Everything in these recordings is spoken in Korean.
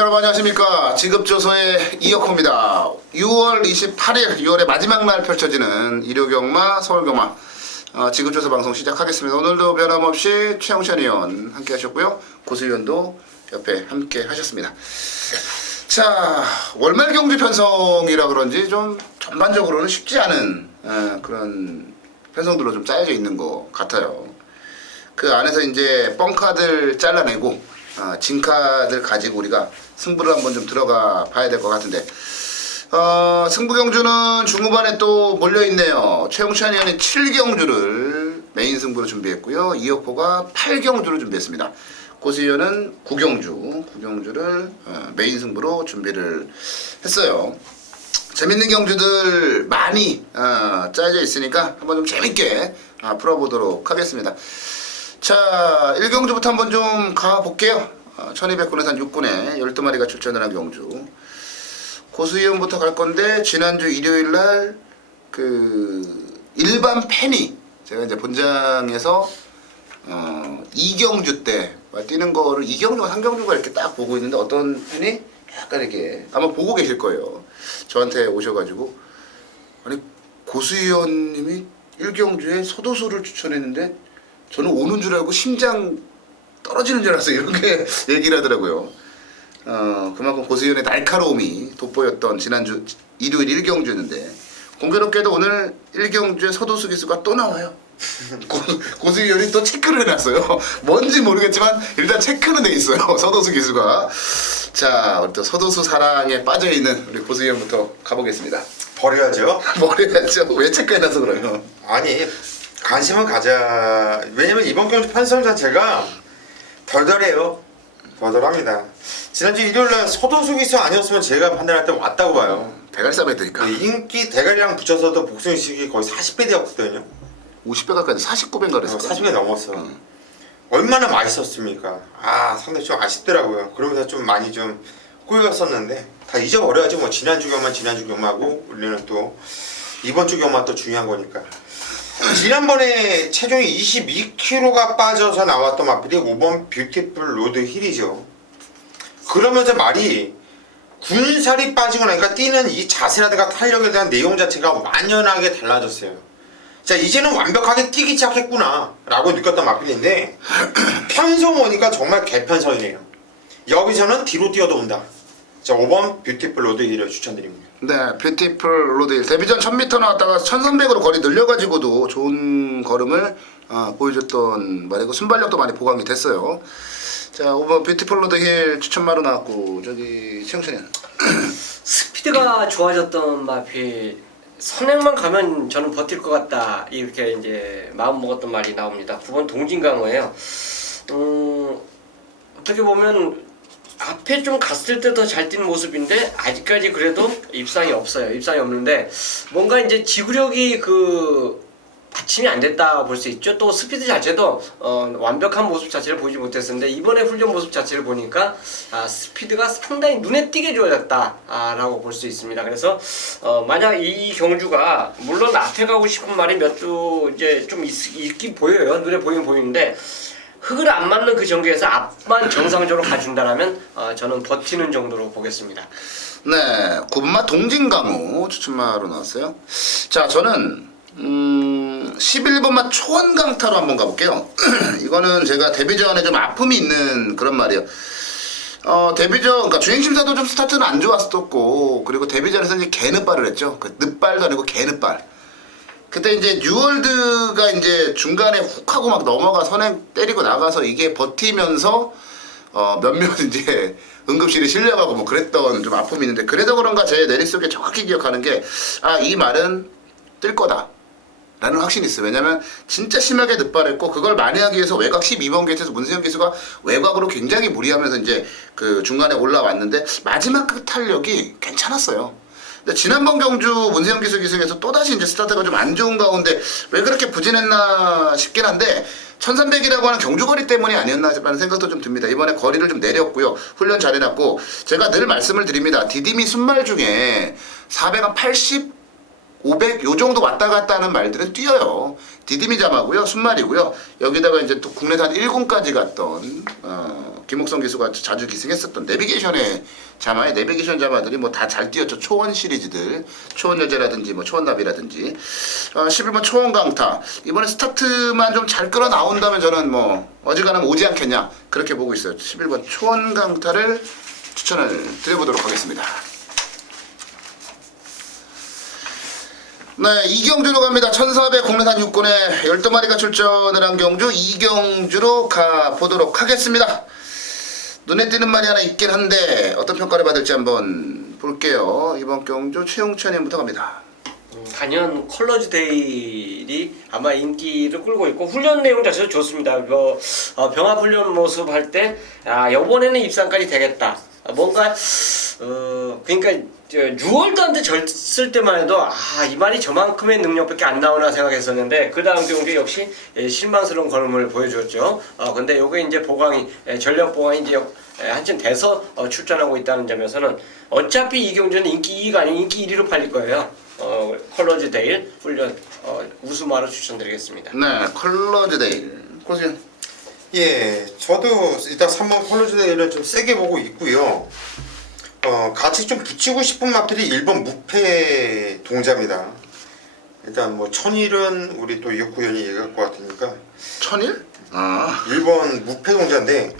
여러분 안녕하십니까. 지급조서의 이혁호입니다. 6월 28일 6월의 마지막 날 펼쳐지는 일요경마 서울경마 지급조서 방송 시작하겠습니다. 오늘도 변함없이 최영찬 의원 함께 하셨고요. 고수위원도 옆에 함께 하셨습니다. 자, 월말 경주 편성이라 그런지 좀 전반적으로는 쉽지 않은 그런 편성들로 좀 짜여져 있는 것 같아요. 그 안에서 이제 뻥카들 잘라내고 진카들 가지고 우리가 승부를 한번 좀 들어가 봐야 될 것 같은데 승부경주는 중후반에 또 몰려있네요. 최용찬 의원이 7경주를 메인 승부로 준비했고요. 이혁호가 8경주를 준비했습니다. 고수위원은 9경주를 메인 승부로 준비를 했어요. 재밌는 경주들 많이 짜여져 있으니까 한번 좀 재밌게 풀어보도록 하겠습니다. 자, 1경주부터 한번 좀 가볼게요. 1200군에서 6군에 12마리가 출전을 한 경주. 고수위원부터 갈 건데, 지난주 일요일날, 일반 팬이, 제가 이제 본장에서, 2경주 때, 뛰는 거를 2경주가 3경주가 이렇게 딱 보고 있는데, 어떤 팬이 약간 이렇게, 아마 보고 계실 거예요. 저한테 오셔가지고, 아니, 고수위원님이 1경주에 서도수를 추천했는데, 저는 오는 줄 알고 심장 떨어지는 줄 알았어요. 이렇게 얘기를 하더라고요. 그만큼 고수위원의 날카로움이 돋보였던 지난주 일요일 1경주였는데 공교롭게도 오늘 1경주에 서도수 기수가 또 나와요. 고수위원이 또 체크를 해놨어요. 뭔지 모르겠지만 일단 체크는 돼 있어요. 서도수 기수가. 자, 우리 또 서도수 사랑에 빠져있는 우리 고수위원부터 가보겠습니다. 버려야죠. 버려야죠. 왜 체크해놔서 그래요? 아니, 관심은 가자. 왜냐면 이번 경주 편성 자체가 덜덜해요. 덜덜합니다. 지난주 일요일날 서도수 기수 아니었으면 제가 판단할 때 왔다고 봐요. 대가리 싸움이 되니까. 인기 대가리랑 붙여서도 복수의식이 거의 40배 되었거든요. 50배 가까이 49배인가 그랬어요. 40배 넘었어. 얼마나 맛있었습니까? 상당히 좀 아쉽더라고요. 그러면서 좀 많이 좀 꼬였었는데 다 잊어버려야지 뭐. 지난주 경마고 우리는 또 이번 주 경마 또 중요한 거니까. 지난번에 체중이 22kg가 빠져서 나왔던 마필이 5번 뷰티풀 로드 힐이죠. 그러면서 말이 군살이 빠지고 나니까 뛰는 이 자세라든가 탄력에 대한 내용 자체가 완연하게 달라졌어요. 자, 이제는 완벽하게 뛰기 시작했구나 라고 느꼈던 마필인데 편성 오니까 정말 개편성이네요. 여기서는 뒤로 뛰어도 온다. 자, 5번 뷰티풀 로드 힐을 추천드립니다. 네, 뷰티풀 로드 데뷔전 1000m 나왔다가 1300으로 거리 늘려가지고도 좋은 걸음을 보여줬던 말이고 순발력도 많이 보강이 됐어요. 자, 5번 뷰티풀 로드 힐 추천마로 나왔고 저기 최영찬이 스피드가 좋아졌던 마필 선행만 가면 저는 버틸 것 같다 이렇게 이제 마음 먹었던 말이 나옵니다. 9번 동진강호예요. 어떻게 보면 앞에 좀 갔을 때 더 잘 뛴 모습인데 아직까지 그래도 입상이 없어요. 입상이 없는데 뭔가 이제 지구력이 받침이 안 됐다 볼 수 있죠. 또 스피드 자체도 완벽한 모습 자체를 보이지 못했었는데 이번에 훈련 모습 자체를 보니까 스피드가 상당히 눈에 띄게 좋아졌다 라고 볼 수 있습니다. 그래서 만약 이 경주가 물론 앞에 가고 싶은 말이 몇 주 이제 좀 있긴 보여요. 눈에 보이긴 보이는데 흙을 안 맞는 그 경기에서 앞만 정상적으로 가준다라면 저는 버티는 정도로 보겠습니다. 네, 9번마 동진강호 추천마로 나왔어요. 자, 저는 11번마 초원강타로 한번 가볼게요. 이거는 제가 데뷔전에 좀 아픔이 있는 그런 말이에요. 데뷔전, 그러니까 주행심사도 좀 스타트는 안 좋았었고, 그리고 데뷔전에서 이제 개늦발을 했죠. 늦발도 아니고 개늦발. 그때 이제 뉴월드가 이제 중간에 훅 하고 막 넘어가 선행 때리고 나가서 이게 버티면서 몇몇 이제 응급실에 실려가고 뭐 그랬던 좀 아픔이 있는데 그래서 그런가 제 내릿속에 정확히 기억하는 게 이 말은 뜰 거다 라는 확신이 있어요. 왜냐면 진짜 심하게 늦발했고 그걸 만회하기 위해서 외곽 12번 게이트에서 문세영 기수가 외곽으로 굉장히 무리하면서 이제 그 중간에 올라왔는데 마지막 그 탄력이 괜찮았어요. 근데 지난번 경주 문세영 기수 기승에서 또다시 이제 스타트가 좀 안 좋은 가운데 왜 그렇게 부진했나 싶긴 한데 1300이라고 하는 경주거리 때문이 아니었나라는 생각도 좀 듭니다. 이번에 거리를 좀 내렸고요. 훈련 잘 해놨고 제가 늘 말씀을 드립니다. 디디미 순말 중에 400한 80 500 요 정도 왔다 갔다 하는 말들은 뛰어요. 디디미 자마고요. 순말이고요. 여기다가 이제 또 국내산 1군까지 갔던 김옥성 기수가 자주 기승했었던 내비게이션의 자마에 내비게이션 자마들이 뭐 다 잘 뛰었죠. 초원 시리즈들, 초원 여제라든지 뭐 초원 나비라든지 11번 초원 강타. 이번에 스타트만 좀 잘 끌어 나온다면 저는 뭐 어지간하면 오지 않겠냐 그렇게 보고 있어요. 11번 초원 강타를 추천을 드려보도록 하겠습니다. 네, 이경주로 갑니다. 1400 국내산 6군에 12마리가 출전을 한 경주 이경주로 가보도록 하겠습니다. 눈에 띄는 말이 하나 있긴 한데 어떤 평가를 받을지 한번 볼게요. 이번 경주 최용천님부터 갑니다. 단연 컬러즈 데일이 아마 인기를 끌고 있고 훈련 내용 자체도 좋습니다. 병합 훈련 모습 할 때 이번에는 입상까지 되겠다. 뭔가 그러니까 6월도한테 졌을 때만 해도 이 말이 저만큼의 능력밖에 안 나오나 생각했었는데 그 다음 경기 역시 실망스러운 걸음을 보여줬죠. 근데 요게 이제 보강이 전력 보강이 이제 한층 돼서 출전하고 있다는 점에서는 어차피 이 경주는 인기 2위가 아닌 인기 1위로 팔릴 거예요. 컬러즈 데일 훈련 우수마로 추천드리겠습니다. 네, 컬러즈 데일. 고수연. 예, 저도 일단 3번 컬러즈 데일은 좀 세게 보고 있고요. 같이 좀 붙이고 싶은 마필이 1번 무패 동자입니다. 일단 뭐 천일은 우리 또 이혁구연이 얘기할 것 같으니까 천일? 1번 무패 동자인데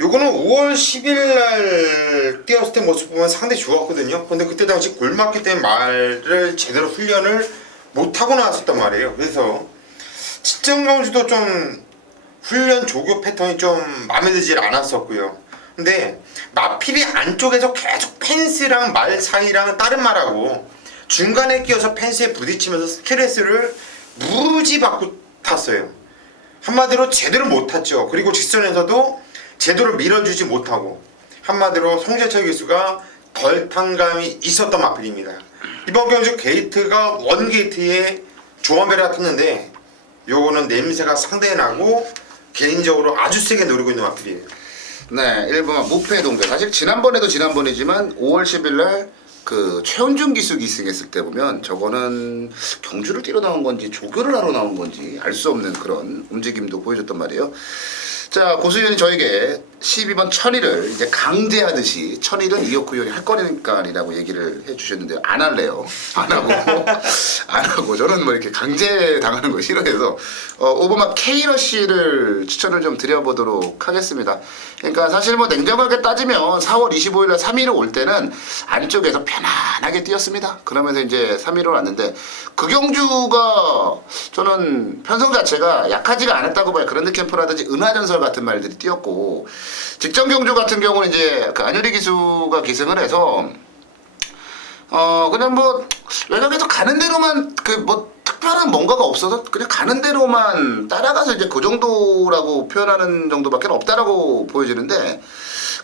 요거는 5월 10일 날 뛰었을 때 모습 보면 상당히 좋았거든요. 근데 그때 당시 골맞기 때문에 말을 제대로 훈련을 못하고 나왔었단 말이에요. 그래서 직전경주도 좀 훈련 조교 패턴이 좀 마음에 들지 않았었고요. 근데 마필이 안쪽에서 계속 펜스랑 말 사이랑 다른 말하고 중간에 끼어서 펜스에 부딪히면서 스트레스를 무지 받고 탔어요. 한마디로 제대로 못 탔죠. 그리고 직선에서도 제대로 밀어주지 못하고 한마디로 송재철 기수가 덜 탄 감이 있었던 마필입니다. 이번 경주 게이트가 원 게이트에 조원배를 탔는데 요거는 냄새가 상당히 나고 개인적으로 아주 세게 노리고 있는 마필이에요. 네, 1번 무패 동자. 사실 지난번이지만 5월 10일 날 그 최원준 기수 기승했을 때 보면 저거는 경주를 뛰러 나온 건지 조교를 하러 나온 건지 알 수 없는 그런 움직임도 보여줬단 말이에요. 자, 고수위원이 저에게 12번 천일을 이제 강제하듯이 천일은 이혁구 의원이 할 거니까라고 얘기를 해주셨는데 안 할래요. 안 하고 저는 뭐 이렇게 강제 당하는 거 싫어해서 5번만 K러쉬를 추천을 좀 드려보도록 하겠습니다. 그러니까 사실 뭐 냉정하게 따지면 4월 25일 날 3위로 올 때는 안쪽에서 편안하게 뛰었습니다. 그러면서 이제 3위로 왔는데 그 경주가 저는 편성 자체가 약하지가 않았다고 봐요. 그랜드 캠프라든지 은하전설 같은 말들이 뛰었고 직전 경주 같은 경우는 이제 그 안효리 기수가 기승을 해서 그냥 뭐 외곽에서 가는 대로만 그 뭐 특별한 뭔가가 없어서 그냥 가는 대로만 따라가서 이제 그 정도라고 표현하는 정도밖에 없다라고 보여지는데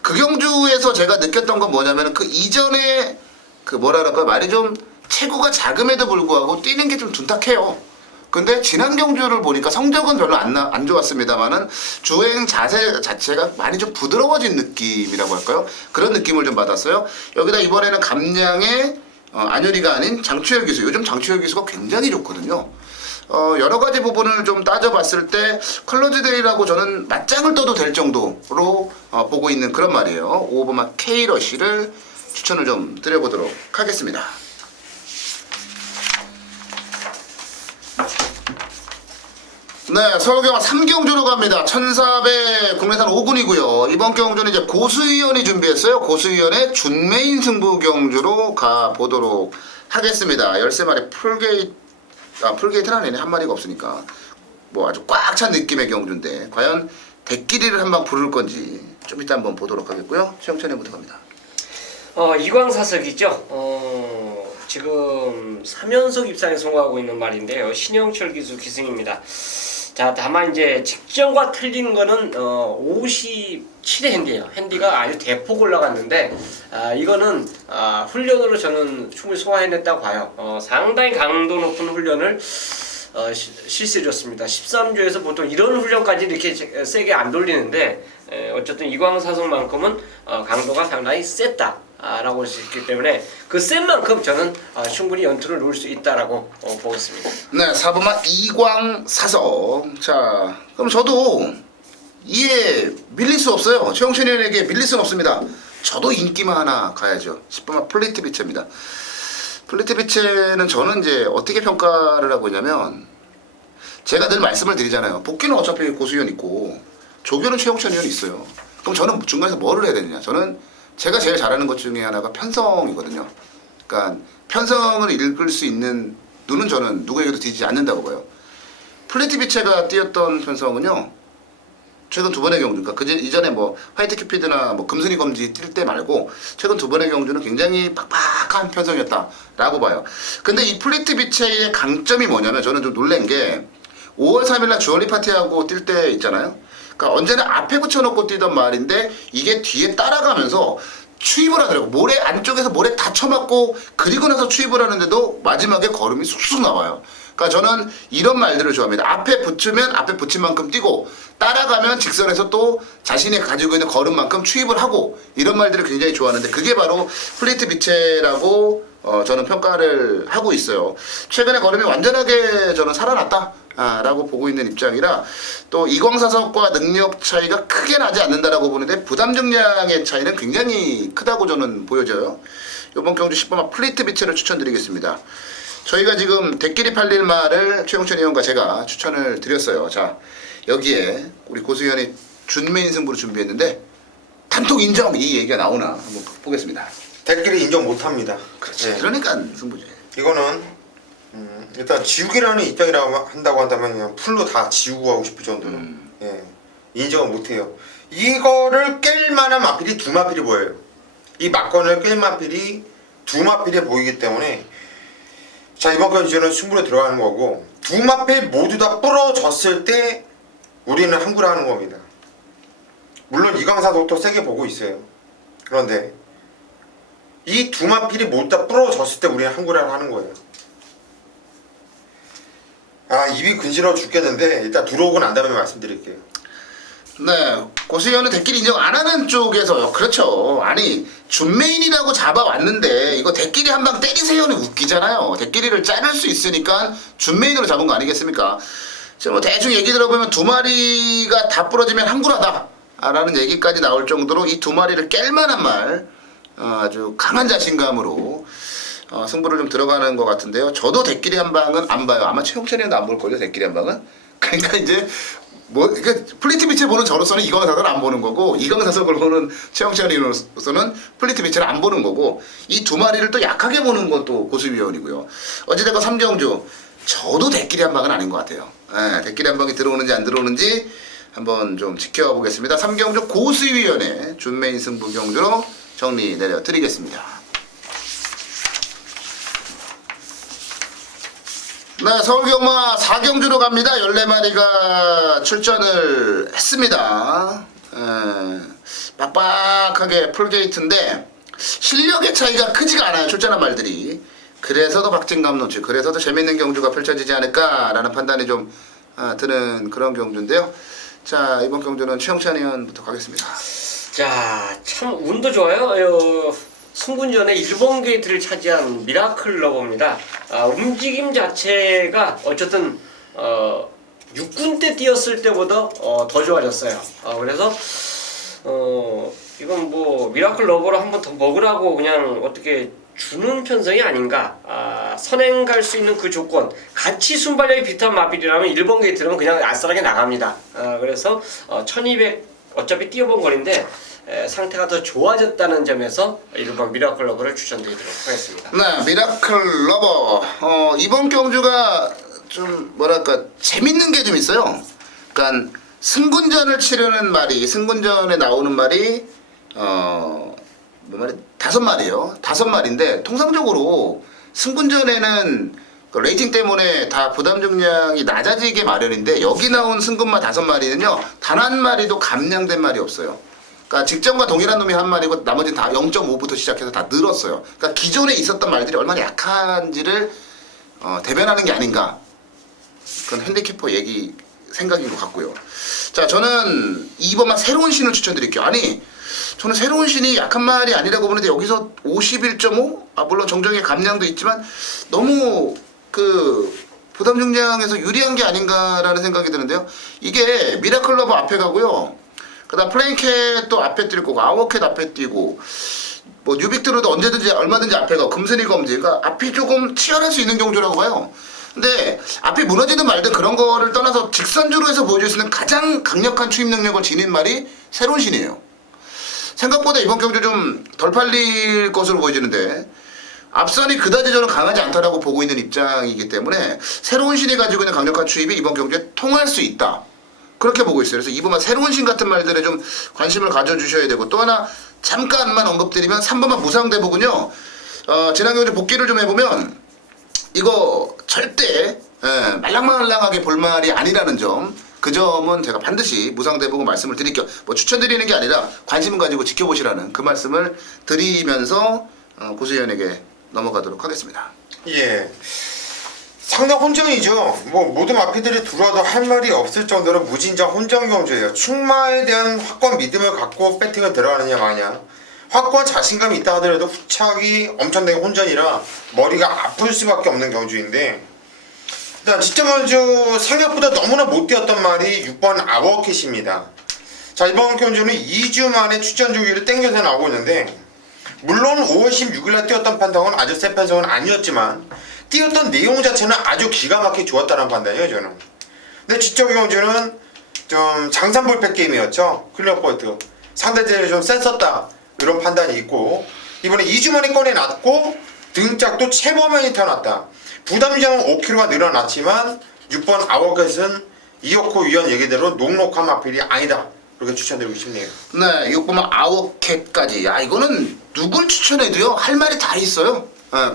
그 경주에서 제가 느꼈던 건 뭐냐면 그 이전에 그 뭐랄까 말이 좀 체구가 작음에도 불구하고 뛰는 게 좀 둔탁해요. 근데 지난 경주를 보니까 성적은 별로 안 좋았습니다만은 주행 자세 자체가 많이 좀 부드러워진 느낌이라고 할까요? 그런 느낌을 좀 받았어요. 여기다 이번에는 감량의 안효리가 아닌 장추열 기수. 요즘 장추열 기수가 굉장히 좋거든요. 여러 가지 부분을 좀 따져봤을 때 컬러즈 데이라고 저는 맞짱을 떠도 될 정도로 보고 있는 그런 말이에요. 5번만 K러쉬를 추천을 좀 드려보도록 하겠습니다. 네, 서울경화 3경주로 갑니다. 1400 국내산 5군이고요. 이번 경주는 이제 고수위원이 준비했어요. 고수위원의 준메인 승부 경주로 가보도록 하겠습니다. 13마리 풀게이트는 아니네. 한 마리가 없으니까. 뭐 아주 꽉 찬 느낌의 경주인데 과연 대끼리를 한방 부를 건지 좀 이따 한번 보도록 하겠고요. 최영찬이부터 갑니다. 이광사석이죠. 지금 3연속 입상에 성공하고 있는 말인데요. 신영철 기수 기승입니다. 자, 다만 이제 직전과 틀린 거는 57의 핸디예요. 핸디가 아주 대폭 올라갔는데 이거는 훈련으로 저는 충분히 소화해냈다고 봐요. 상당히 강도 높은 훈련을 실시해줬습니다. 13조에서 보통 이런 훈련까지 이렇게 세게 안 돌리는데 어쨌든 이광사석만큼은 강도가 상당히 셌다. 라고 할 수 있기 때문에 그 센 만큼 저는 충분히 연투를 놓을 수 있다라고 보겠습니다. 네, 4번만 이광사석. 자, 그럼 저도 이에 밀릴 수 없어요. 최영찬 의원에게 밀릴 수는 없습니다. 저도 인기만 하나 가야죠. 10번만 플리트 비체입니다. 플리트 비체는 저는 이제 어떻게 평가를 하고 있냐면, 제가 늘 말씀을 드리잖아요. 복귀는 어차피 고수위원 있고 조교는 최영찬 의원이 있어요. 그럼 저는 중간에서 뭐를 해야 되느냐? 저는 제가 제일 잘하는 것 중에 하나가 편성이거든요. 그러니까 편성을 읽을 수 있는 눈은 저는 누구에게도 뒤지지 않는다고 봐요. 플리트 비체가 띄었던 편성은요, 최근 두 번의 경주, 그러니까 이전에 뭐 화이트 큐피드나 뭐 금순이 검지 뛸 때 말고 최근 두 번의 경주는 굉장히 팍팍한 편성이었다라고 봐요. 근데 이 플리트 비체의 강점이 뭐냐면, 저는 좀 놀란 게 5월 3일날 주얼리 파티하고 뛸 때 있잖아요. 그러니까 언제나 앞에 붙여놓고 뛰던 말인데 이게 뒤에 따라가면서 추입을 하더라고. 모래 안쪽에서 모래 다 쳐맞고 그리고 나서 추입을 하는데도 마지막에 걸음이 쑥쑥 나와요. 그러니까 저는 이런 말들을 좋아합니다. 앞에 붙으면 앞에 붙인 만큼 뛰고, 따라가면 직선에서 또 자신이 가지고 있는 걸음만큼 추입을 하고, 이런 말들을 굉장히 좋아하는데 그게 바로 플리트 비체라고 저는 평가를 하고 있어요. 최근에 걸음이 완전하게 저는 살아났다 라고 보고 있는 입장이라, 또 이광사석과 능력 차이가 크게 나지 않는다라고 보는데 부담 중량의 차이는 굉장히 크다고 저는 보여져요. 이번 경주 10번만 플리트 비체를 추천드리겠습니다. 저희가 지금 대끼리 팔릴 말을 최영찬 의원과 제가 추천을 드렸어요. 자, 여기에 우리 고수위원이 준메인 승부를 준비했는데 단독 인정 이 얘기가 나오나 한번 보겠습니다. 댓글이 인정 못합니다. 그렇지. 네. 그러니까 승부지. 이거는 일단 지우기라는 입장이라고 한다고 한다면 그냥 풀로 다 지우고 하고 싶을 정도로 예, 인정을 못해요. 이거를 깰 만한 마필이 두 마필이 보여요. 이 막건을 깰 마필이 두 마필이 보이기 때문에, 자, 이번 경주는 승부로 들어가는 거고, 두 마필 모두 다 부러졌을 때 우리는 항구를 하는 겁니다. 물론 이광사도 또 세게 보고 있어요. 그런데 이 두 마필이 모두 다 부러졌을 때 우리는 항구를 하는 거예요. 입이 근지러워 죽겠는데 일단 들어오고 난 다음에 말씀드릴게요. 네, 고수위원은 대끼리 인정 안 하는 쪽에서요. 그렇죠. 아니, 준메인이라고 잡아왔는데 이거 대끼리 한 방 때리세요는 웃기잖아요. 대끼리를 자를 수 있으니까 준메인으로 잡은 거 아니겠습니까? 지금 뭐 대충 얘기 들어보면 두 마리가 다 부러지면 항구라다 라는 얘기까지 나올 정도로 이 두 마리를 깰 만한 말, 아주 강한 자신감으로 승부를 좀 들어가는 것 같은데요. 저도 대끼리 한 방은 안 봐요. 아마 최영찬 의원도 안 볼걸요, 대끼리 한 방은. 그러니까 이제 그러니까 플리트 비체 보는 저로서는 이광사석을 안 보는 거고, 이광사석을 보는 최영찬 의원으로서는 플리트 비체를 안 보는 거고, 이 두 마리를 또 약하게 보는 것도 고수위원이고요. 어찌됐건 3경주 저도 대끼리 한 방은 아닌 것 같아요. 예, 대끼리 한 방이 들어오는지 안 들어오는지 한번 좀 지켜보겠습니다. 3경주 고수위원의 준메인 승부 경주로 정리 내려드리겠습니다. 네, 서울경마 4경주로 갑니다. 14마리가 출전을 했습니다. 빡빡하게 풀게이트인데 실력의 차이가 크지가 않아요, 출전한 말들이. 그래서도 박진감 넘치, 그래서도 재밌는 경주가 펼쳐지지 않을까라는 판단이 좀 드는 그런 경주인데요. 자, 이번 경주는 최영찬 의원부터 가겠습니다. 자, 참 운도 좋아요. 승군전에 1번 게이트를 차지한 미라클 러버입니다. 움직임 자체가 어쨌든 6군 때 뛰었을 때보다 더 좋아졌어요. 그래서 이건 뭐 미라클 러버를 한 번 더 먹으라고 그냥 어떻게 주는 편성이 아닌가. 선행 갈 수 있는 그 조건, 같이 순발력이 비슷한 마필이라면 1번 게이트는 그냥 아싸하게 나갑니다. 그래서 1200 어차피 뛰어본 거리인데 상태가 더 좋아졌다는 점에서 1번 미라클 러버를 추천드리도록 하겠습니다. 네, 미라클 러버. 이번 경주가 좀 뭐랄까 재밌는 게 좀 있어요. 그러니까 승군전을 치르는 말이, 승군전에 나오는 말이 뭐 말이 5마리예요. 5마리인데 통상적으로 승군전에는 그 레이팅 때문에 다 부담 중량이 낮아지게 마련인데, 여기 나온 승군마 5마리는요 단 한 마리도 감량된 말이 없어요. 그러니까 직전과 동일한 놈이 한 마리고 나머지는 다 0.5부터 시작해서 다 늘었어요. 그러니까 기존에 있었던 말들이 얼마나 약한지를 대변하는 게 아닌가. 그건 핸디캐퍼 얘기 생각인 것 같고요. 자, 저는 2번만 새로운 신을 추천드릴게요. 아니, 저는 새로운 신이 약한 말이 아니라고 보는데 여기서 51.5? 아 물론 정정의 감량도 있지만 너무 그 부담 중량에서 유리한 게 아닌가라는 생각이 드는데요. 이게 미라클 러브 앞에 가고요. 그다음 플레인캣 또 앞에 뛸 거고 아워캣 앞에 뛰고 뭐 뉴빅트로도 언제든지 얼마든지 앞에 가고 금슬이 검지 그러니까 앞이 조금 치열할 수 있는 경주라고 봐요. 근데 앞이 무너지든 말든 그런 거를 떠나서 직선주로 해서 보여줄 수 있는 가장 강력한 추입 능력을 지닌 말이 새로운 신이에요. 생각보다 이번 경주 좀 덜 팔릴 것으로 보여지는데 앞선이 그다지 저는 강하지 않다라고 보고 있는 입장이기 때문에 새로운 신이 가지고 있는 강력한 추입이 이번 경주에 통할 수 있다. 그렇게 보고 있어요. 그래서 이번만 새로운 신 같은 말들에 좀 관심을 가져주셔야 되고 또 하나 잠깐만 언급드리면 3번만 무상대복은요. 지난 경주 복귀를 좀 해보면 이거 절대 말랑말랑하게 볼 말이 아니라는 점. 그 점은 제가 반드시 무상대복은 말씀을 드릴게요. 뭐 추천드리는 게 아니라 관심을 가지고 지켜보시라는 그 말씀을 드리면서 고수위원에게 넘어가도록 하겠습니다. 예. 상당 혼정이죠. 뭐 모든 마피들이 들어와도 할 말이 없을 정도로 무진장 혼정 경주예요. 충마에 대한 확고한 믿음을 갖고 배팅을 들어가느냐 마냐. 확고한 자신감이 있다 하더라도 후착이 엄청나게 혼전이라 머리가 아플 수밖에 없는 경주인데 일단 직전 경주 생각보다 너무나 못 뛰었던 말이 6번 아워캣입니다. 자 이번 경주는 2주 만에 추천 주기를 땡겨서 나오고 있는데 물론 5월 16일날 뛰었던 판정은 아주 세 판정은 아니었지만 뛰었던 내용 자체는 아주 기가 막히게 좋았다는 판단이에요 저는. 근데 직전 경주는 좀 장산볼패 게임이었죠. 클리어 포인트 상대들이 좀 셌었다 이런 판단이 있고 이번에 2주 만에 꺼내놨고 등짝도 최범현이 태어났다. 부담장은 5kg가 늘어났지만 6번 아워겟은 이혁호 위원 얘기대로 녹록한 마필이 아니다. 그렇게 추천드리고 싶네요. 네, 6번만 아워캣까지. 야, 이거는 누굴 추천해도요, 할 말이 다 있어요.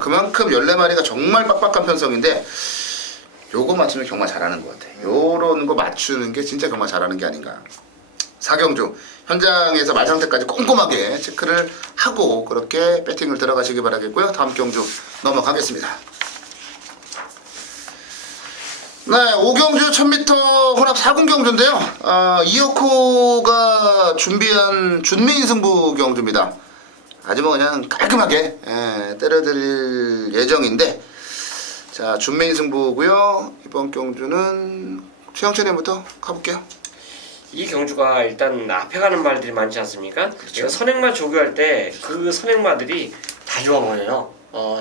그만큼 14마리가 정말 빡빡한 편성인데, 요거 맞추면 정말 잘하는 것 같아. 요런 거 맞추는 게 진짜 정말 잘하는 게 아닌가. 사경주, 현장에서 말 상태까지 꼼꼼하게 체크를 하고, 그렇게 배팅을 들어가시기 바라겠고요. 다음 경주 넘어가겠습니다. 네, 5경주 1000m 혼합 4군 경주인데요. 이어코가 준비한 준메인 승부 경주입니다. 아주 뭐 그냥 깔끔하게 때려드릴 예정인데, 자 준메인 승부고요. 이번 경주는 최영철님부터 가볼게요. 이 경주가 일단 앞에 가는 말들이 많지 않습니까? 그렇죠. 선행마 조교할 때 그 선행마들이 다 좋아 보여요.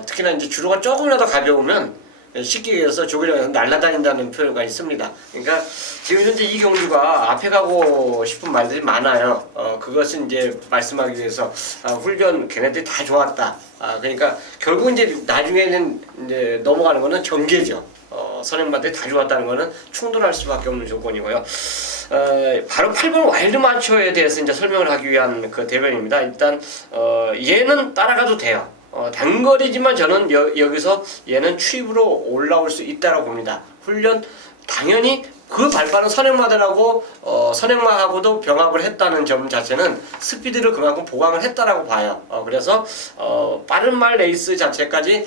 특히나 이제 주로가 조금이라도 가벼우면 쉽게 얘기해서 조교장에서 날아다닌다는 표현가 있습니다. 그러니까 지금 현재 이 경주가 앞에 가고 싶은 말들이 많아요. 그것은 이제 말씀하기 위해서 훈련 걔네들이 다 좋았다. 그러니까 결국 이제 나중에는 이제 넘어가는 거는 경계죠. 선행마들이 다 좋았다는 거는 충돌할 수밖에 없는 조건이고요. 바로 8번 와일드 마초에 대해서 이제 설명을 하기 위한 그 대변입니다. 일단 얘는 따라가도 돼요. 단거리지만 저는 여기서 얘는 추입으로 올라올 수 있다고 봅니다. 훈련 당연히 그 발빠른 선행마들하고 선행마하고도 병합을 했다는 점 자체는 스피드를 그만큼 보강을 했다라고 봐요. 그래서 빠른 말 레이스 자체까지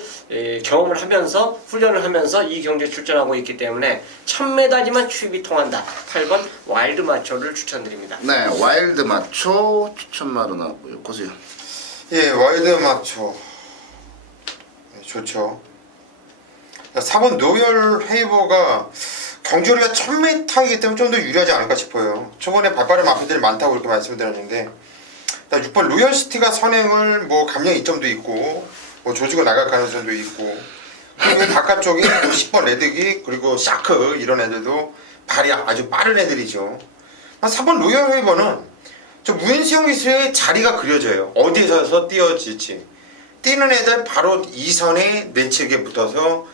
경험을 하면서 훈련을 하면서 이 경기에 출전하고 있기 때문에 1000m지만 추입이 통한다. 8번 와일드 마초를 추천드립니다. 네, 와일드 마초 추천마로 나왔고요. 고수요. 예, 와일드 마초 좋죠. 4번 노열 헤이버가 경주리가 1000m이기 때문에 좀 더 유리하지 않을까 싶어요. 초반에 발빠른 마피들이 많다고 그렇게 말씀드렸는데 일단 6번 로열시티가 선행을 뭐 감량 이점도 있고 뭐 조지고 나갈 가능성도 있고 그리고 바깥쪽에 10번 레드기 그리고 샤크 이런 애들도 발이 아주 빠른 애들이죠. 4번 로열 헤이버는 저 무인수영 기술의 자리가 그려져요. 어디에서 뛰어질지 뛰는 애들 바로 2선의 내측에 붙어서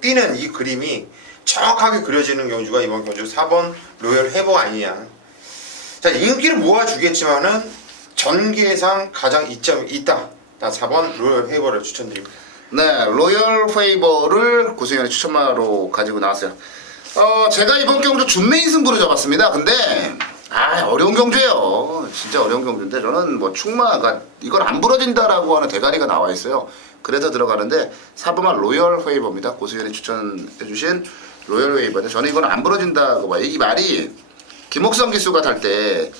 뛰는 이 그림이 정확하게 그려지는 경주가 이번 경주 4번 로열 헤버 아니냐. 자 인기를 모아주겠지만은 전기상 가장 이점이 있다. 4번 로열 헤버를 추천드립니다. 네, 로열 페이버를 고수연의 추천마로 가지고 나왔어요. 제가 이번 경주 준메인 승부를 잡았습니다. 근데 어려운 경주예요. 진짜 어려운 경주인데 저는 뭐 충마가 이건 안 부러진다라고 하는 대가리가 나와 있어요. 그래서 들어가는데 4번만 로열 페이버입니다. 고수연이 추천해주신 로열 웨이버인데 저는 이건 안 부러진다고 봐요. 이 말이 김옥성 기수가 탈 때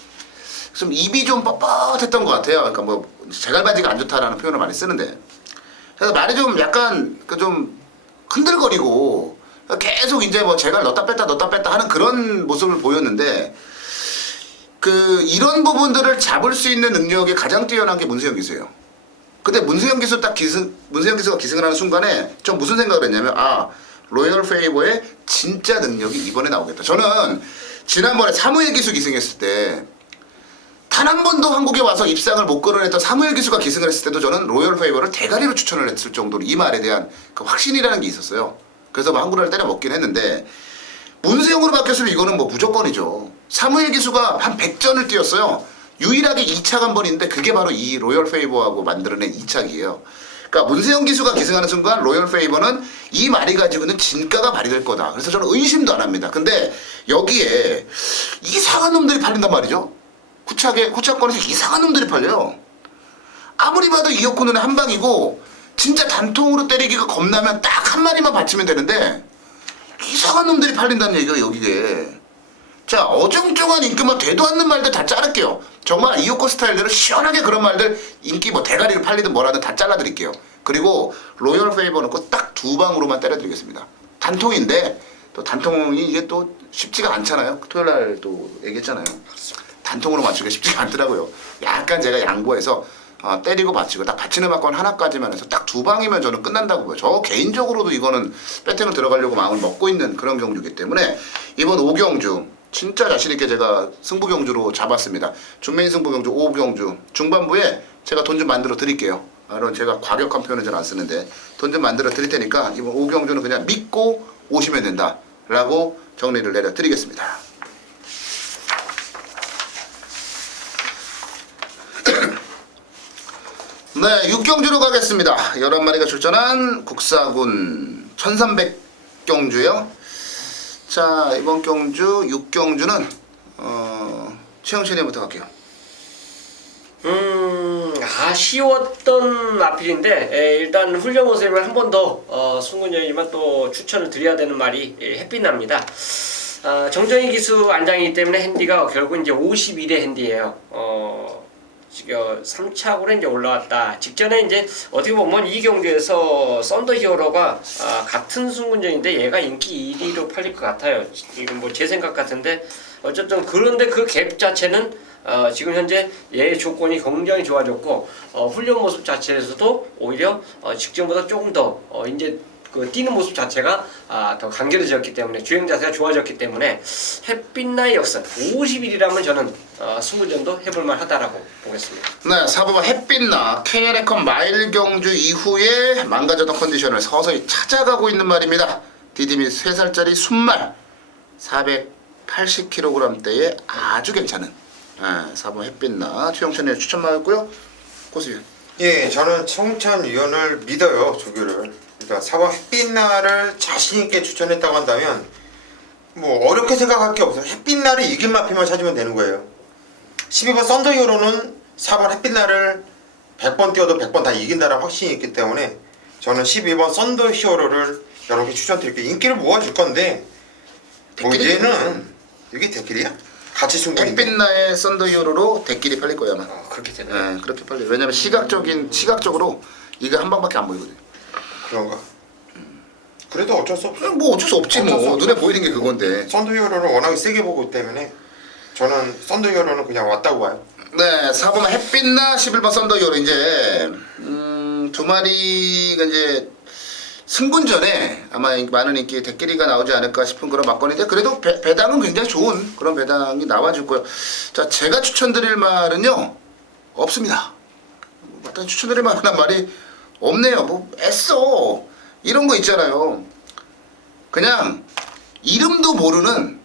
좀 입이 좀 뻣뻣했던 것 같아요. 그러니까 뭐 제갈바지가 안 좋다라는 표현을 많이 쓰는데, 그래서 말이 좀 약간 그 좀 흔들거리고 계속 이제 뭐 제갈 넣었다 뺐다 하는 그런 모습을 보였는데, 그 이런 부분들을 잡을 수 있는 능력이 가장 뛰어난 게 문세영 기수예요. 근데 문세영 기수가 기승을 하는 순간에 좀 무슨 생각을 했냐면, 로열 페이버의 진짜 능력이 이번에 나오겠다. 저는 지난번에 사무엘 기수 기승했을 때 단 한 번도 한국에 와서 입상을 못 끌어냈던 사무엘 기수가 기승을 했을 때도 저는 로열 페이버를 대가리로 추천을 했을 정도로 이 말에 대한 그 확신이라는 게 있었어요. 그래서 뭐 한국어를 때려 먹긴 했는데, 문세영으로 바뀌었으면 이거는 뭐 무조건이죠. 사무엘 기수가 한 100전을 뛰었어요. 유일하게 2착 한 번 있는데 그게 바로 이 로열 페이버하고 만들어낸 2착이에요. 그러니까 문세영 기수가 기승하는 순간 로열 페이버는 이 말이 가지고 있는 진가가 발휘될 거다. 그래서 저는 의심도 안 합니다. 근데 여기에 이상한 놈들이 팔린단 말이죠. 후착권에서 이상한 놈들이 팔려요. 아무리 봐도 이어코 눈의 한 방이고 진짜 단통으로 때리기가 겁나면 딱 한 마리만 받치면 되는데 이상한 놈들이 팔린다는 얘기가 여기에. 자, 어정쩡한 인기 뭐 되도 않는 말들 다 자를게요. 정말 이오코 스타일대로 시원하게 그런 말들 인기 뭐 대가리를 팔리든 뭐라든 다 잘라드릴게요. 그리고 로열 페이버 넣고 딱 2방으로만 때려드리겠습니다. 단통인데 또 단통이 이게 또 쉽지가 않잖아요. 토요일날 또 얘기했잖아요. 단통으로 맞추기가 쉽지가 않더라고요. 약간 제가 양보해서 때리고 받치고 딱 받치는 맞건 하나까지만 해서 딱 2방이면 저는 끝난다고 봐요. 저 개인적으로도 이거는 배팅을 들어가려고 마음을 먹고 있는 그런 경주이기 때문에 이번 5경주 진짜 자신있게 제가 승부경주로 잡았습니다. 준메인 승부경주 5경주 중반부에 제가 돈 좀 만들어 드릴게요. 물론 제가 과격한 표현은 잘 안 쓰는데 돈 좀 만들어 드릴 테니까 이번 5경주는 그냥 믿고 오시면 된다 라고 정리를 내려 드리겠습니다. 네, 6경주로 가겠습니다. 11마리가 출전한 국사군 1300경주요. 자, 이번 경주 6경주는 최영신이부터 갈게요. 아쉬웠던 마필인데 일단 훈련 모습을 한 번 더 승군전이지만 또 추천을 드려야 되는 말이 햇빛납니다. 정정희 기수 안장이기 때문에 핸디가 결국 이제 51의 핸디예요. 지금 3착으로 이제 올라왔다. 직전에 이제 어떻게 보면 이 경주에서 썬더 히어로가 같은 승군전인데 얘가 인기 1위로 팔릴 것 같아요. 지금 뭐 제 생각 같은데 어쨌든 그런데 그 갭 자체는 지금 현재 얘의 조건이 굉장히 좋아졌고 훈련 모습 자체에서도 오히려 직전보다 조금 더 이제 그 뛰는 모습 자체가 더 간결해졌기 때문에 주행 자세가 좋아졌기 때문에 햇빛나의 역선 50일이라면 저는 승부전도 해볼만 하다라고 보겠습니다. 네, 4번은 햇빛나 KN에컨 마일 경주 이후에 망가졌던 컨디션을 서서히 찾아가고 있는 말입니다. 디딤이 3살짜리 순말 480kg대에 아주 괜찮은 4번 햇빛나 최영천의 추천마였고요. 고수윤. 예, 저는 청천 위원을 믿어요. 조교를. 그러니까 4번 햇빛날을 자신있게 추천했다고 한다면 뭐 어렵게 생각할 게 없어요. 햇빛날이 이길 마필만 찾으면 되는 거예요. 12번 썬더 히어로는 4번 햇빛날을 100번 뛰어도 100번 다 이긴다는 확신이 있기 때문에 저는 12번 썬더 히어로를 여러분께 추천드릴게요. 인기를 모아줄 건데 뭐 얘는 이게 대길이야? 같이 승부인데 햇빛나의 썬더 히어로로 대끼리 팔릴 거야 아마. 그렇게 되네. 네, 그렇게 팔려. 왜냐면 시각적으로 이거 한 방밖에 안 보이거든. 그런가? 그래도 어쩔 수 없어. 뭐 어쩔 수 없지 어쩔 수 뭐. 없죠. 눈에 보이는 게 그건데. 썬더 히어로를 워낙에 세게 보기 때문에 저는 썬더 히어로는 그냥 왔다고 봐요. 네, 4번 햇빛나 11번 썬더 히어로 이제 두 마리가 이제 승군전에 아마 많은 인기 대끼리가 나오지 않을까 싶은 그런 막건인데 그래도 배당은 굉장히 좋은 그런 배당이 나와줄 거예요. 자, 제가 추천드릴 말은요 없습니다. 마땅히 추천드릴 만한 말이 없네요. 뭐 애써 이런 거 있잖아요. 그냥 이름도 모르는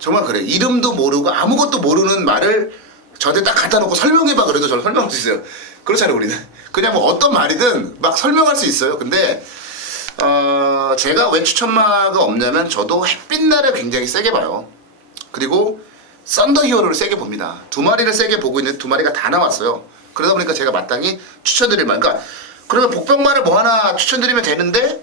정말 그래 이름도 모르고 아무것도 모르는 말을 저한테 딱 갖다 놓고 설명해봐 그래도 저는 설명할 수 있어요. 그렇잖아요 우리는. 그냥 뭐 어떤 말이든 막 설명할 수 있어요. 근데 제가 왜 추천마가 없냐면 저도 햇빛날을 굉장히 세게 봐요. 그리고 썬더 히어로를 세게 봅니다. 두 마리를 세게 보고 있는데 두 마리가 다 나왔어요. 그러다 보니까 제가 마땅히 추천드릴 말. 그러니까 그러면 복병말을 뭐 하나 추천드리면 되는데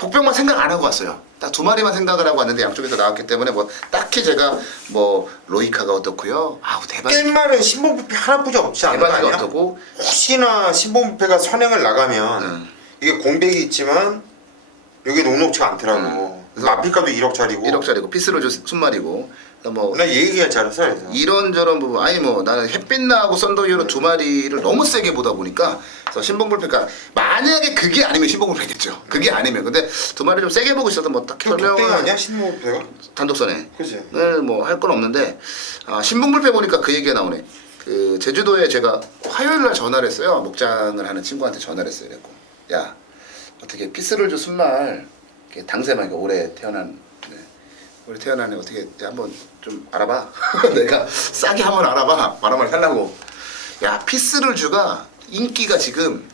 복병만 생각 안 하고 왔어요. 딱 두 마리만 생각을 하고 왔는데 양쪽에서 나왔기 때문에 뭐 딱히 제가 뭐 로이카가 어떻고요. 아우 대박. 깻말은 신봉부패 하나뿐이 없지 않은 거 대박이가 아니야? 어떻고. 혹시나 신봉부패가 선행을 나가면 음. 이게 공백이 있지만 여기 녹록치가 않더라고. 그래서 마피값도 1억짜리고. 1억짜리고 피스로즈 순말이고 뭐 나 얘기가 잘했어. 그래서. 이런저런 부분 아니 뭐 나는 햇빛 나고 썬더히어로 두 마리를 너무 세게 보다 보니까 그래서 신봉불패가 만약에 그게 아니면 신봉불패겠죠. 그게 아니면 근데 두 마리 좀 세게 보고 있어도 뭐 딱히 독대가 설명을 아니야 신봉부패가? 단독선에 그지. 뭐 할 건 없는데 신봉불패 보니까 그 얘기가 나오네. 그 제주도에 제가 화요일 날 전화를 했어요. 목장을 하는 친구한테 전화를 했어요. 그랬고 야 어떻게 피스를 줘 순말 당세만 올해 태어난 우리 태어나네 어떻게 한번 좀 알아봐. 내가 싸게 한번 알아봐. 바람을 살라고. 야 피스를주가 인기가 지금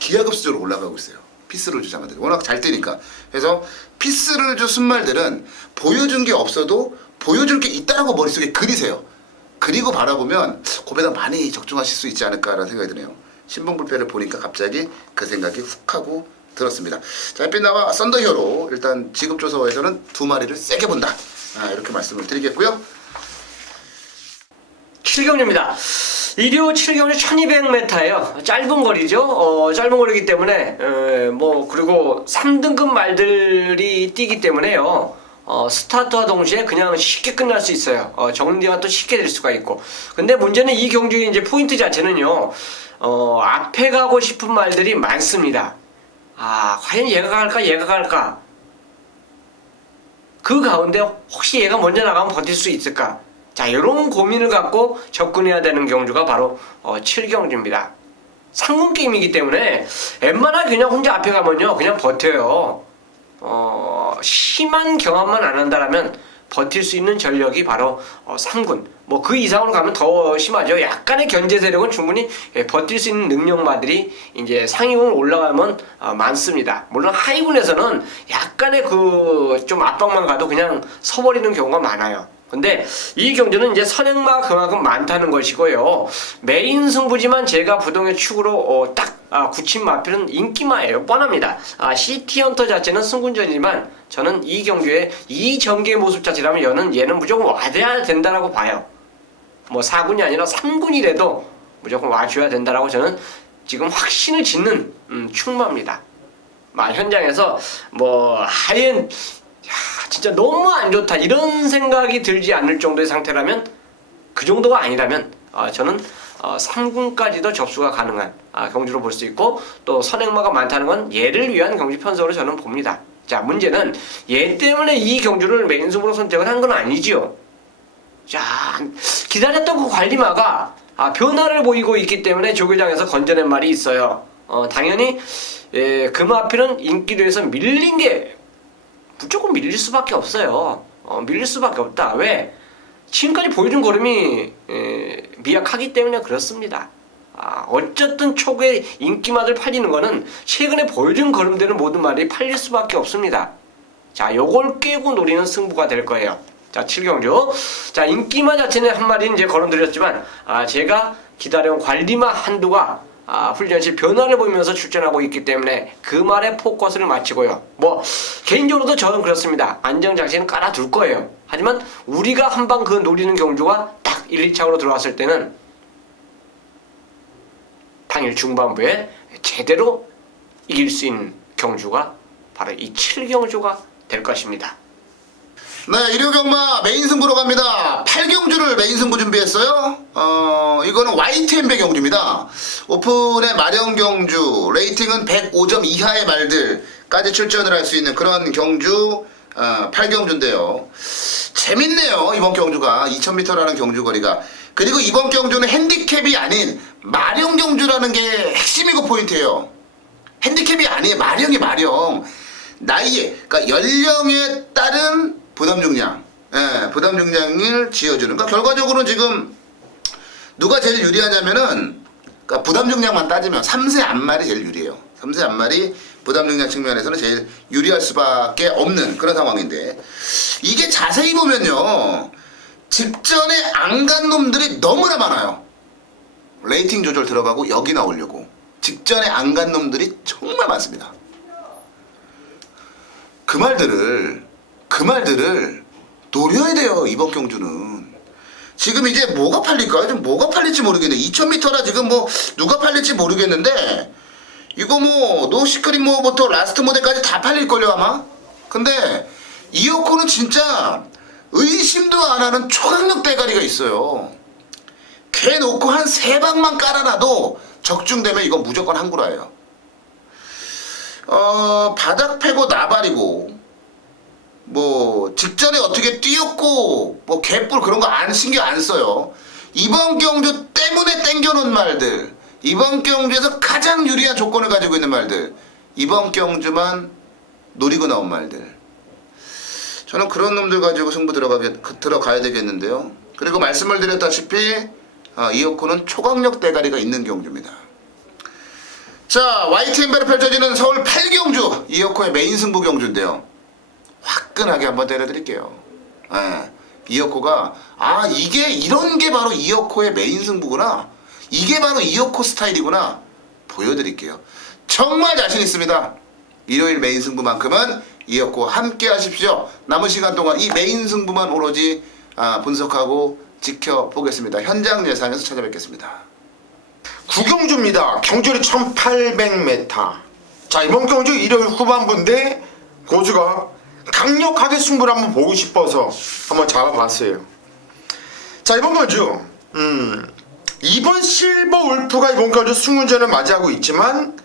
기하급수적으로 올라가고 있어요. 피스를주 장어들이 워낙 잘 뛰니까. 그래서 피스를주 순말들은 보여준 게 없어도 보여줄 게 있다라고 머릿속에 그리세요. 그리고 바라보면 고배당 많이 적중하실 수 있지 않을까라는 생각이 드네요. 신봉불패를 보니까 갑자기 그 생각이 훅 하고 들었습니다. 자, 햇빛나와 썬더히어로 일단 지급조서에서는 두 마리를 세게 본다. 이렇게 말씀을 드리겠고요. 7경주입니다. 1호 7경주 1200m예요. 짧은 거리죠. 짧은 거리이기 때문에 뭐 그리고 3등급 말들이 뛰기 때문에요. 스타트와 동시에 그냥 쉽게 끝날 수 있어요. 정리가 또 쉽게 될 수가 있고. 근데 문제는 이 경주의 이제 포인트 자체는요. 앞에 가고 싶은 말들이 많습니다. 과연 얘가 갈까 얘가 갈까 그 가운데 혹시 얘가 먼저 나가면 버틸 수 있을까 자 이런 고민을 갖고 접근해야 되는 경주가 바로 7경주입니다. 상금 게임이기 때문에 웬만하면 그냥 혼자 앞에 가면요 그냥 버텨요. 심한 경험만 안 한다라면 버틸 수 있는 전력이 바로 3군 뭐 그 이상으로 가면 더 심하죠. 약간의 견제 세력은 충분히 버틸 수 있는 능력마들이 이제 상위군 올라가면 많습니다. 물론 하위군에서는 약간의 그 좀 압박만 가도 그냥 서버리는 경우가 많아요. 근데 이 경주는 이제 선행마 그만큼 많다는 것이고요. 메인 승부지만 제가 부동의 축으로 딱 굳힌 마필은 인기마예요. 뻔합니다. 시티헌터 자체는 승군전이지만 저는 이 경주에 이 전개의 모습 자체라면 얘는 무조건 와줘야 된다라고 봐요. 뭐 4군이 아니라 3군이라도 무조건 와줘야 된다라고 저는 지금 확신을 짓는 축마입니다. 현장에서 뭐 하얀 진짜 너무 안 좋다 이런 생각이 들지 않을 정도의 상태라면 그 정도가 아니라면 저는 3군까지도 접수가 가능한 경주로 볼 수 있고 또 선행마가 많다는 건 얘를 위한 경주 편성으로 저는 봅니다. 자 문제는 얘 때문에 이 경주를 메인 승부로 선택을 한 건 아니지요. 자 기다렸던 그 관리마가 변화를 보이고 있기 때문에 조교장에서 건져낸 말이 있어요. 당연히 그 마필은 인기도에서 밀린 게 무조건 밀릴 수밖에 없어요. 밀릴 수밖에 없다. 왜? 지금까지 보여준 걸음이 미약하기 때문에 그렇습니다. 어쨌든 초기에 인기마들 팔리는 거는 최근에 보여준 걸음들은 모든 말이 팔릴 수밖에 없습니다. 자, 요걸 깨고 노리는 승부가 될 거예요. 자, 7경주. 자, 인기마 자체는 한 마리는 이제 걸어드렸지만, 제가 기다려온 관리마 한두가 훈련실 변화를 보이면서 출전하고 있기 때문에 그 말에 포커스를 맞추고요. 뭐 개인적으로도 저는 그렇습니다. 안정장치는 깔아둘 거예요. 하지만 우리가 한방 그 노리는 경주가 딱 1, 2차로 들어왔을 때는 당일 중반부에 제대로 이길 수 있는 경주가 바로 이 7경주가 될 것입니다. 네, 일요경마 메인 승부로 갑니다. 8경주를 메인 승부 준비했어요. 이거는 YTM배 경주입니다. 오픈의 마령 경주, 레이팅은 105점 이하의 말들까지 출전을 할 수 있는 그런 경주 8경주인데요. 재밌네요, 이번 경주가. 2000m라는 경주 거리가. 그리고 이번 경주는 핸디캡이 아닌 마령 경주라는 게 핵심이고 포인트예요. 핸디캡이 아니에요. 마령이 마령. 나이에, 그러니까 연령에 따른 부담 중량, 부담 중량을 지어주는. 그러니까 결과적으로는 지금 누가 제일 유리하냐면은, 그러니까 부담 중량만 따지면 3세 앞말이 제일 유리해요. 3세 앞말이 부담 중량 측면에서는 제일 유리할 수밖에 없는 그런 상황인데, 이게 자세히 보면요, 직전에 안 간 놈들이 너무나 많아요. 레이팅 조절 들어가고 여기 나오려고 직전에 안 간 놈들이 정말 많습니다. 그 말들을 노려야 돼요. 이번 경주는. 지금 이제 뭐가 팔릴까요? 좀 뭐가 팔릴지 모르겠네. 2000m라 지금 뭐 누가 팔릴지 모르겠는데 이거 뭐 노시크림 뭐부터 라스트 모델까지 다 팔릴걸요 아마? 근데 이어코는 진짜 의심도 안 하는 초강력 대가리가 있어요. 걔 놓고 한 3방만 깔아놔도 적중되면 이건 무조건 한구라예요. 바닥 패고 나발이고 뭐 직전에 어떻게 뛰었고 뭐 개뿔 그런 거 안 신경 안 써요. 이번 경주 때문에 땡겨놓은 말들, 이번 경주에서 가장 유리한 조건을 가지고 있는 말들, 이번 경주만 노리고 나온 말들. 저는 그런 놈들 가지고 승부 들어가야 되겠는데요. 그리고 말씀을 드렸다시피 이어코는 초강력 대가리가 있는 경주입니다. 자, YTN배로 펼쳐지는 서울 8경주 이어코의 메인 승부 경주인데요. 화끈하게 한번 때려드릴게요. 이어코가 이게 이런 게 바로 이어코의 메인 승부구나, 이게 바로 이어코 스타일이구나 보여드릴게요. 정말 자신 있습니다. 일요일 메인 승부만큼은 이어코 함께 하십시오. 남은 시간 동안 이 메인 승부만 오로지 분석하고 지켜보겠습니다. 현장 예상에서 찾아뵙겠습니다. 구경주입니다. 경주리 1800m. 자, 이번 경주 일요일 후반부인데 고수가 강력하게 승부를 한번 보고 싶어서 한번 잡아봤어요. 자, 이번 경주 이번 실버 울프가 이번 경주 승문전을 맞이하고 있지만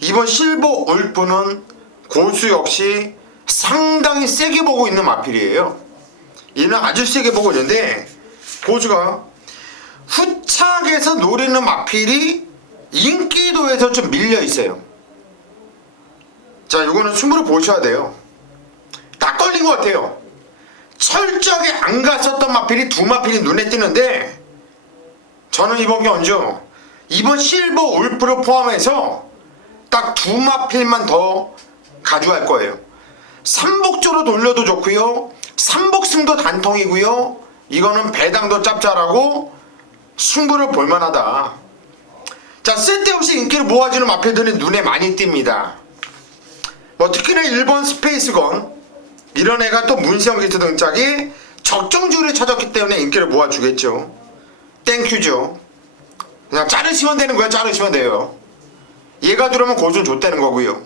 이번 실버 울프는 고수 역시 상당히 세게 보고 있는 마필이에요. 얘는 아주 세게 보고 있는데 고수가 후착에서 노리는 마필이 인기도에서 좀 밀려 있어요. 자, 이거는 승부를 보셔야 돼요. 딱 걸린 것 같아요. 철저하게 안 갔었던 마필이 2마필이 눈에 띄는데 저는 이번 경주 이번 실버 울프를 포함해서 딱 2마필만 더 가져갈 거예요. 삼복조로 돌려도 좋고요, 삼복승도 단통이고요, 이거는 배당도 짭짤하고 승부를 볼만하다. 자, 쓸데없이 인기를 모아주는 마필들이 눈에 많이 띕니다. 뭐 특히나 1번 스페이스건 이런 애가 또 문세영 기트 등짝이 적정주를 찾았기 때문에 인기를 모아주겠죠. 땡큐죠. 그냥 자르시면 되는 거야. 자르시면 돼요. 얘가 들어오면 고수는 줬다는 거고요.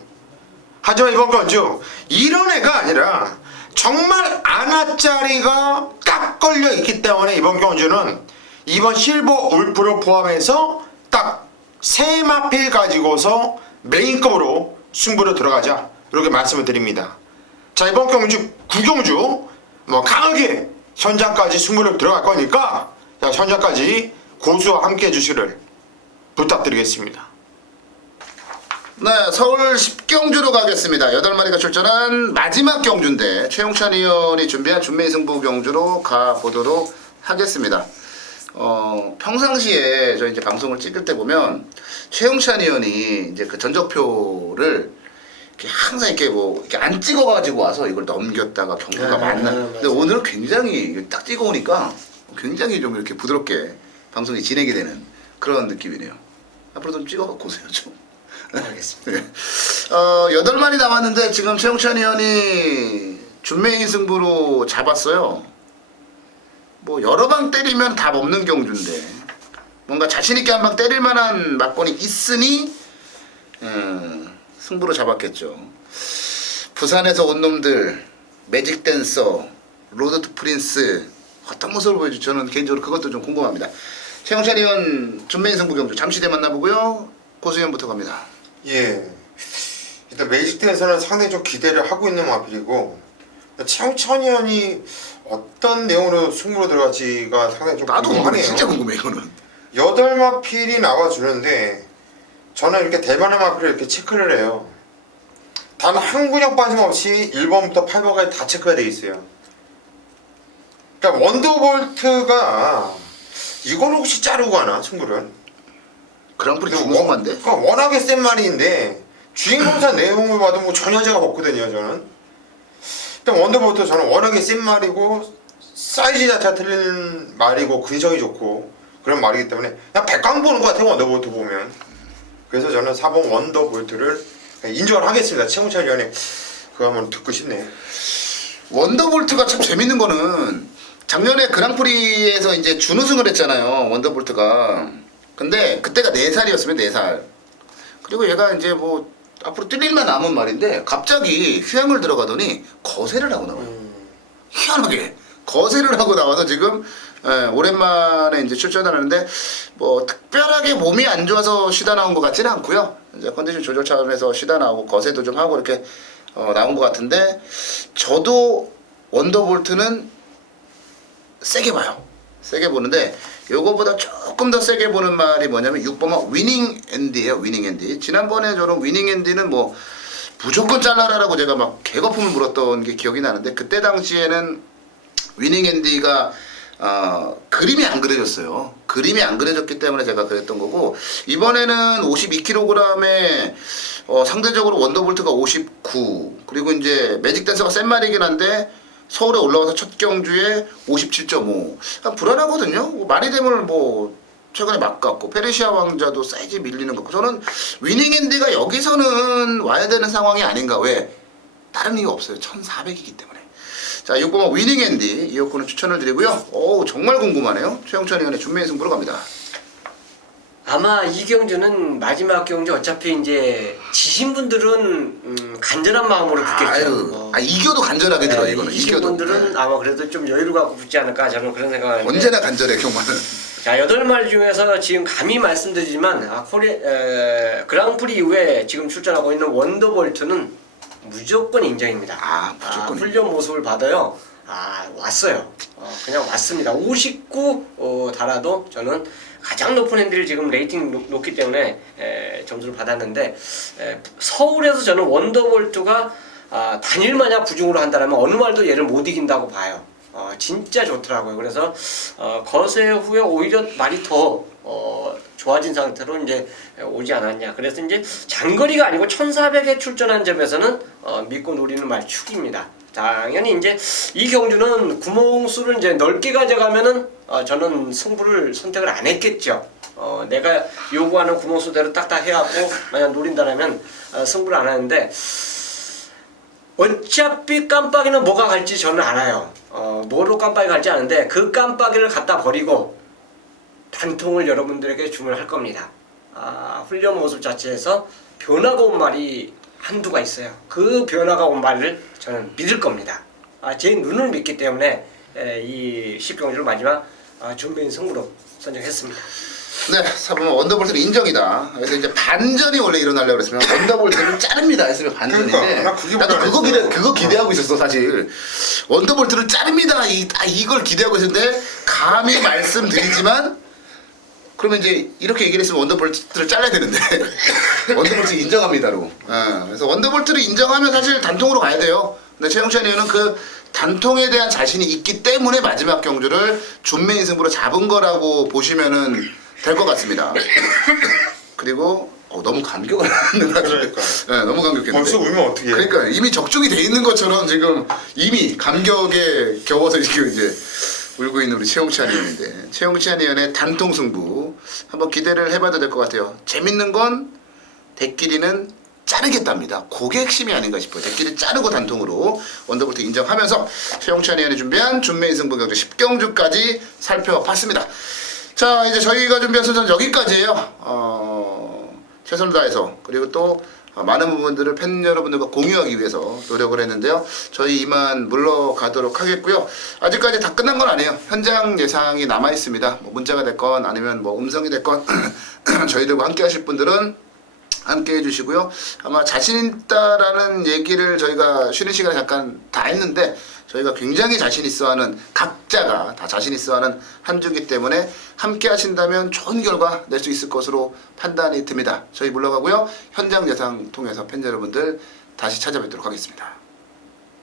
하지만 이번 건죠, 이런 애가 아니라 정말 아나짜리가 딱 걸려 있기 때문에 이번 경주는 이번 실버 울프를 포함해서 딱 3마필 가지고서 메인급으로 승부로 들어가자, 이렇게 말씀을 드립니다. 자, 이번 경주 구경주 뭐 강하게 현장까지 승부를 들어갈 거니까 자, 현장까지 고수와 함께 해주시를 부탁드리겠습니다. 네, 서울 10경주로 가겠습니다. 8마리가 출전한 마지막 경주인데 최용찬 의원이 준비한 준메이 승부 경주로 가보도록 하겠습니다. 평상시에 저 이제 방송을 찍을 때 보면 최용찬 의원이 이제 그 전적표를 이렇게 항상 이렇게 뭐 이렇게 안 찍어가지고 와서 이걸 넘겼다가 경주가 맞나. 근데 오늘은 굉장히 딱 찍어오니까 굉장히 좀 이렇게 부드럽게 방송이 진행이 되는 그런 느낌이네요. 앞으로 좀 찍어갖고 오세요 좀. 알겠습니다. 8마리 남았는데 지금 최용찬 의원이 준메인 승부로 잡았어요. 뭐 여러 방 때리면 답 없는 경주인데 뭔가 자신있게 한 방 때릴 만한 막권이 있으니 승부로 잡았겠죠. 부산에서 온 놈들, 매직 댄서, 로드 투 프린스 어떤 모습을 보여줄지 저는 개인적으로 그것도 좀 궁금합니다. 최용찬 의원 준메인 승부 경주 잠시 뒤에 만나보고요. 고수위원부터 갑니다. 예, 일단 매직대에서는 상당히 좀 기대를 하고 있는 마필이고 최용찬 의원이 어떤 내용으로 승부로 들어갈지가 상당히 좀 나도 궁금해. 궁금하네요. 진짜 궁금해 이거는. 8마필이 나와주는데 저는 이렇게 대만의 마필을 이렇게 체크를 해요. 단 한 군역 빠짐없이 1번부터 8번까지 다 체크가 되어 있어요. 그러니까 원더볼트가 이걸 혹시 자르고 하나 승부를? 그랑프리 중성만데? 그러니까 워낙에 센 말인데 주인공사 내용을 봐도 뭐 전혀 제가 없거든요. 저는 일단 원더볼트 저는 워낙에 센 말이고 사이즈 자체가 틀린 말이고 근성이 좋고 그런 말이기 때문에 그냥 백광 보는 것 같아요. 원더볼트 보면. 그래서 저는 4번 원더볼트를 인정을 하겠습니다. 최용찬 의원의 그거 한번 듣고 싶네. 원더볼트가 참 재밌는 거는 작년에 그랑프리에서 이제 준우승을 했잖아요. 원더볼트가. 근데 그때가 4살이었으면 4살. 그리고 얘가 이제 뭐 앞으로 뛸 일만 남은 말인데 갑자기 휴양을 들어가더니 거세를 하고 나와요. 희한하게 거세를 하고 나와서 지금 오랜만에 이제 출전을 하는데 뭐 특별하게 몸이 안 좋아서 쉬다 나온 것 같지는 않고요. 이제 컨디션 조절 차원에서 쉬다 나오고 거세도 좀 하고 이렇게 나온 것 같은데 저도 원더볼트는 세게 봐요. 세게 보는데 요거보다 조금 더 세게 보는 말이 뭐냐면 6번은 위닝 앤디예요. 위닝 앤디. 지난번에 저는 위닝 앤디는 뭐 무조건 잘라라라고 제가 막 개거품을 물었던 게 기억이 나는데 그때 당시에는 위닝 앤디가 그림이 안 그려졌어요. 그림이 안 그려졌기 때문에 제가 그랬던 거고 이번에는 52kg에 상대적으로 원더볼트가 59 그리고 이제 매직 댄서가 센 말이긴 한데 서울에 올라와서 첫 경주에 57.5 불안하거든요. 마리뎀을 뭐 최근에 막갔고 페르시아 왕자도 사이즈 밀리는 거 같고 저는 위닝 앤디가 여기서는 와야 되는 상황이 아닌가. 왜? 다른 이유 없어요. 1400이기 때문에. 자, 6번 위닝 앤디 이어코는 추천을 드리고요. 오 정말 궁금하네요. 최영찬 의원의 준메인 승부로 갑니다. 아마 이 경주는 마지막 경주 어차피 이제 지신 분들은 간절한 마음으로 붙겠죠. 이겨도 간절하게 들어 이거는. 이기신 이겨도. 분들은 아마 그래도 좀 여유를 갖고 붙지 않을까 저는 그런 생각을 하는데 언제나 간절해 경마는. 자, 8마리 중에서 지금 감히 말씀드리지만 그랑프리 이후에 지금 출전하고 있는 원더볼트는 무조건 인정입니다. 무조건. 훈련 모습을 받아요. 왔어요. 그냥 왔습니다. 59 달아도 저는 가장 높은 핸들을 지금 레이팅 놓기 때문에 점수를 받았는데 서울에서 저는 원더볼트가 단일 마냥 부중으로 한다면 어느 말도 얘를 못 이긴다고 봐요. 진짜 좋더라고요. 그래서 거세 후에 오히려 말이 더 좋아진 상태로 이제 오지 않았냐. 그래서 이제 장거리가 아니고 1400에 출전한 점에서는 믿고 노리는 말축입니다. 당연히 이제 이 경주는 구멍수를 이제 넓게 가져가면은 저는 승부를 선택을 안 했겠죠. 내가 요구하는 구멍수대로 딱딱 해갖고 만약 노린다라면 승부를 안 하는데 어차피 깜빡이는 뭐가 갈지 저는 알아요. 뭐로 깜빡이 갈지 아는데 그 깜빡이를 갖다 버리고 단통을 여러분들에게 주문할 겁니다. 훈련 모습 자체에서 변화가 온 말이 한두가 있어요. 그 변화가 온 말을 저는 믿을 겁니다. 제 눈을 믿기 때문에 이 10경주를 마지막 준비인 승부로 선정했습니다. 네, 4번 원더볼트는 인정이다. 그래서 이제 반전이 원래 일어나려고 그랬으면 원더볼트는 자릅니다 했으면 반전인데 그러니까, 나도 그거 기대하고 있었어 사실. 원더볼트를 자릅니다 이걸 기대하고 있었는데 감히 말씀드리지만 그러면 이제 이렇게 얘기를 했으면 원더볼트를 잘라야 되는데 원더볼트 인정합니다로. 그래서 원더볼트를 인정하면 사실 단통으로 가야 돼요. 근데 최영찬 의원은 그 단통에 대한 자신이 있기 때문에 마지막 경주를 준메인 승부로 잡은 거라고 보시면은 될 것 같습니다. 그리고 너무 감격을 하는 것 같아요. 네, 너무 감격했는데. 벌써 울면 어떡해. 그러니까 이미 적중이 돼 있는 것처럼 지금 이미 감격에 겨워서 이렇게 이제 울고 있는 우리 최용찬 의원인데 최용찬 의원의 단통 승부 한번 기대를 해봐도 될 것 같아요. 재밌는 건 대끼리는 자르겠답니다. 그게 핵심이 아닌가 싶어요. 대끼리 자르고 단통으로 원더볼트 인정하면서 최용찬 의원이 준비한 준메인 승부 경주 10경주까지 살펴봤습니다. 자, 이제 저희가 준비한 순서는 여기까지예요. 최선을 다해서 그리고 또 많은 부분들을 팬 여러분들과 공유하기 위해서 노력을 했는데요. 저희 이만 물러가도록 하겠고요. 아직까지 다 끝난 건 아니에요. 현장 예상이 남아 있습니다. 뭐 문자가 됐건 아니면 뭐 음성이 됐건 저희들과 함께 하실 분들은 함께 해주시고요. 아마 자신 있다라는 얘기를 저희가 쉬는 시간에 잠깐 다 했는데 저희가 굉장히 자신 있어하는 각자가 다 자신 있어하는 한 주기 때문에 함께 하신다면 좋은 결과 낼 수 있을 것으로 판단이 듭니다. 저희 물러가고요. 현장 예상 통해서 팬 여러분들 다시 찾아뵙도록 하겠습니다.